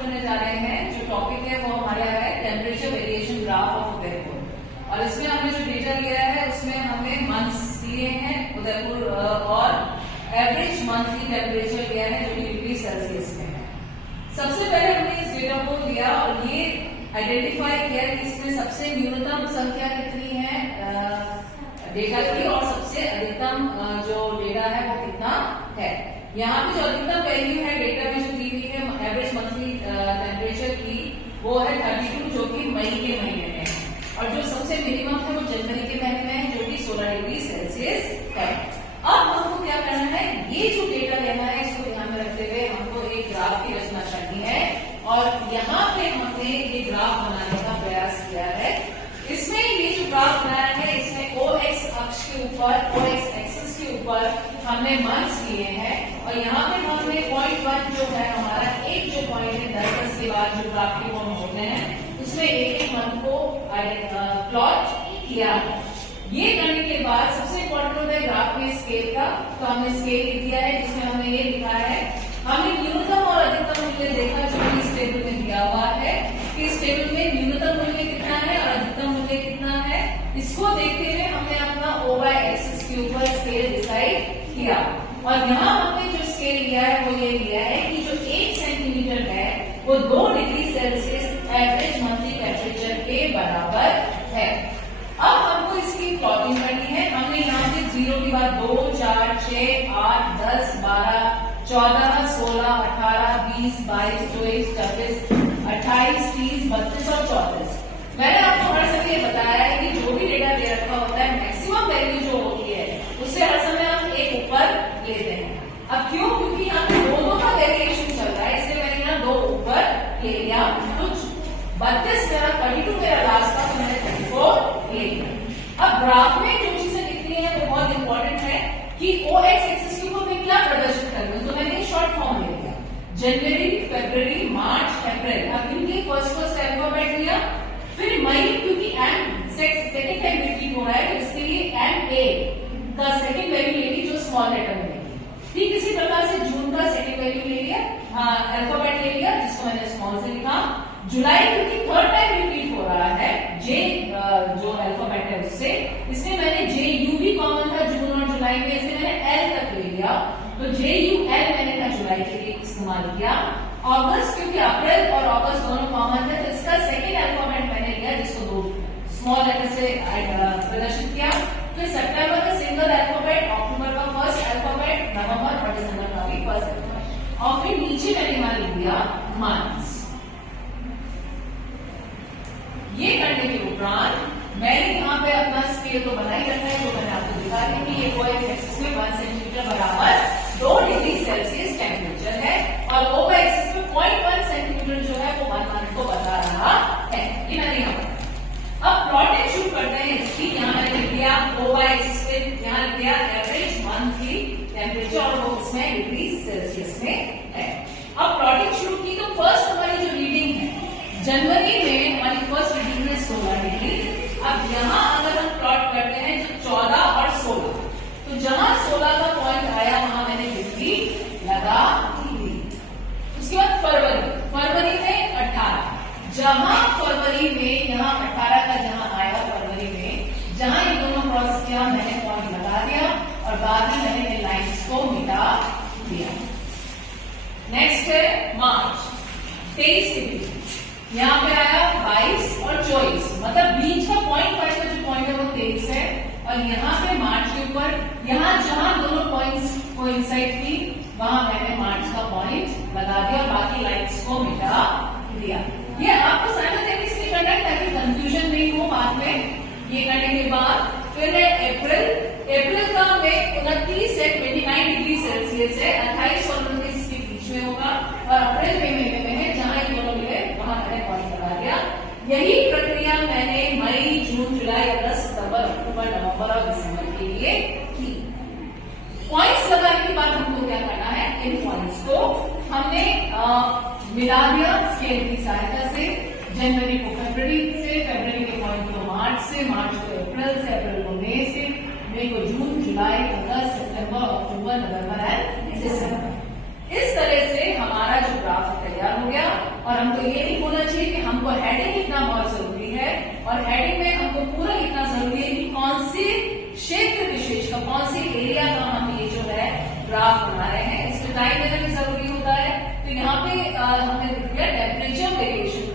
करने जा रहे हैं। जो टॉपिक है वो हमारा है temperature variation graph of Udaipur, और इसमें हमने जो डेटा लिया है उसमें हमने मंथ्स दिए हैं उदयपुर और एवरेज मंथली टेम्परेचर लिया है जो कि डिग्री सेल्सियस में है। सबसे पहले हमने इस डेटा को लिया और ये आइडेंटिफाई किया कि इसमें सबसे न्यूनतम संख्या कितनी है डेटा की और सबसे अधिकतम जो डेटा है वो कितना है। यहाँ पे जो अधिकतम वैल्यू है डेटा में जो दी हुई है एवरेज मंथली टेम्परेचर की वो है 32 जो कि मई के महीने में है, और जो सबसे मिनिमम है वो जनवरी के महीने में है जो कि 16 डिग्री सेल्सियस है। अब हमको क्या करना है, ये जो डेटा लेना है इसको ध्यान में रखते हुए हमको एक ग्राफ की रचना करनी है, और यहाँ पे हमने ये ग्राफ बनाने का प्रयास किया है। इसमें ये जो ग्राफ बनाया है इसमें OX अक्ष के ऊपर OX एक्सिस के ऊपर हमने मंथ्स लिए हैं, और यहाँ पे हमने पॉइंट 1 जो है हमारा एक जो पॉइंट है 10 के बाद जो ग्राफ की फॉर्म होते हैं उसमें एक एक मंथ को प्लॉट किया है। ये करने के बाद सबसे इम्पोर्टेंट होता है ग्राफ में स्केल का, तो हमने स्केल लिख दिया है जिसमें हमने ये लिखा है हमने न्यूनतम और अधिकतम मूल्य देखा जो कि इस टेबल में दिया हुआ है कि इस टेबल में न्यूनतम मूल्य कितना है और अधिकतम मूल्य कितना है। इसको देखते हुए हमने अपना OY एक्सिस के ऊपर स्केल डिसाइड किया, और यहाँ हमने जो स्केल लिया है वो ये लिया है कि जो 1 सेंटीमीटर है वो 2 degree Celsius average monthly temperature के बराबर है। अब हमको इसकी प्लॉटिंग करनी है। हमने यहाँ पे 0 के बाद 2, 4, 6, 8, 10, 12, 14, 16, 18, 20, 22, 24, 26, 28, 30, 32 और 34। मैंने आपको हर समय ये बताया है कि जो भी डेटा दे रखा होता है मैक्सिमम वैल्यू जो होती है उससे हर समय हम एक ऊपर लेते हैं। अब क्यों? क्योंकि यहाँ पे दोनों का वेरिएशन चल रहा है इसलिए मैंने यहाँ 2 ऊपर ले लिया। तो 32 मेरा 32 मेरा लास्ट का, तो मैंने 34 ले लिया। अब ग्राफ में जो चीजें दिखनी है वो बहुत इंपॉर्टेंट है कि OX एक्सिस के ऊपर मैं क्या प्रदर्शित कर रही हूँ, तो मैंने शॉर्ट फॉर्म ले लिया जनवरी, फरवरी, मार्च, अप्रैल। अब क्योंकि फर्स्ट अल्फाबेट लिया, फिर मई क्योंकि एंड सेकंड टाइम रिपीट हो रहा है तो इसके लिए एंड ए का सेकंड वैल्यू ले ली जो स्मॉल लेटर में लेगी। ठीक इसी प्रकार से जून का सेकंड वैल्यू ले लिया, अल्फाबेट ले लिया जिसको मैंने स्मॉल से लिखा। जुलाई क्योंकि थर्ड टाइम रिपीट हो रहा है जे जो अल्फाबेट है उससे, इसमें मैंने JU भी कॉमन था जून और जुलाई में, इसलिए मैंने L तक ले लिया, तो JUL मैंने था जुलाई के लिए इस्तेमाल किया। अगस्त क्योंकि अप्रैल और अगस्त दोनों कॉमन थे तो इसका सेकेंड अल्फाबेट मैंने लिया जिसको 2 स्मॉल लेटर से प्रदर्शित किया। फिर सितंबर का सिंगल अल्फाबेट, अक्टूबर का फर्स्ट अल्फाबेट, नवंबर और दिसंबर का भी फर्स्ट अल्फाबेट, और फिर नीचे मैंने यहाँ लिख दिया मंथ्स। ये करने के उपरांत मैंने यहाँ पे अपना स्केल तो बना ही रखा है जो मैंने आपको दिखा दी कि ये OX एक्सिस में 1 सेंटीमीटर बराबर 2 डिग्री सेल्सियस टेम्परेचर है, और OY एक्सिस में 0.1 सेंटीमीटर जो है वो 1 मंथ को बता रहा है। ये मैंने यहाँ पर अब प्लॉटिंग शुरू करते हैं इसकी। यहाँ मैंने लिख दिया OY एक्सिस पे, यहाँ लिख दिया एवरेज मंथली टेम्परेचर और वो इसमें डिग्री सेल्सियस में है। अब प्लॉटिंग शुरू की तो फर्स्ट हमारी जो रीडिंग है जनवरी में हमारी फर्स्ट रीडिंग है 16 डिग्री। अब यहाँ अगर हम प्लॉट करते हैं जो 14 और 16, तो जहां 16 का पॉइंट आया वहां मैंने डिग्री लगा दी। उसके बाद फरवरी में 18, जहां फरवरी में यहाँ 18 का जहां आया फरवरी में, जहां इन दोनों क्रॉस किया मैंने पॉइंट लगा दिया और बाद में मैंने इन लाइन्स को मिटा दिया। नेक्स्ट है मार्च 23 डिग्री, यहाँ पे आया 22 और 24, मतलब बीच का 0.5 का जो पॉइंट है वो 23 है, और यहाँ पे मार्च के ऊपर यहाँ जहां दोनों पॉइंट्स कोइंसाइड थी वहां मैंने मार्च का पॉइंट लगा दिया और बाकी लाइन्स को मिटा दिया। ये आपको साइमल्टेनियसली करना है ताकि कंफ्यूजन नहीं हो बाद में। ये करने के बाद फिर है अप्रैल का में 29 से 29 डिग्री सेल्सियस है, 28 और 29 के बीच में होगा, और अप्रैल के महीने में है जहां ये दोनों मिले वहां मैंने पॉइंट लगा दिया। यही प्रक्रिया मैंने मई, जून, जुलाई, अगस्त, सितंबर, अक्टूबर, नवंबर और दिसंबर के लिए की। पॉइंट्स लगाने के बाद हमको क्या करना है, इन पॉइंट्स को हमने मिला दिया स्केल की सहायता से। जनवरी को फरवरी से, फरवरी के पॉइंट को मार्च से, मार्च को अप्रैल से, अप्रैल को मई से, मई को जून, जुलाई, अगस्त, सितंबर, अक्टूबर, नवंबर एंड दिसंबर। इस तरह से हमारा जो ग्राफ तैयार हो गया, और हमको ये नहीं बोलना चाहिए कि हमको हेडिंग लिखना बहुत जरूरी है, और हेडिंग में हमको पूरा लिखना जरूरी है कि कौन से क्षेत्र विशेष का, कौन से एरिया का हम ये जो है ग्राफ बना रहे हैं। इसमें टाइम देना भी जरूरी होता है। तो यहाँ पे हमने लिख दिया टेम्परेचर वेरिएशन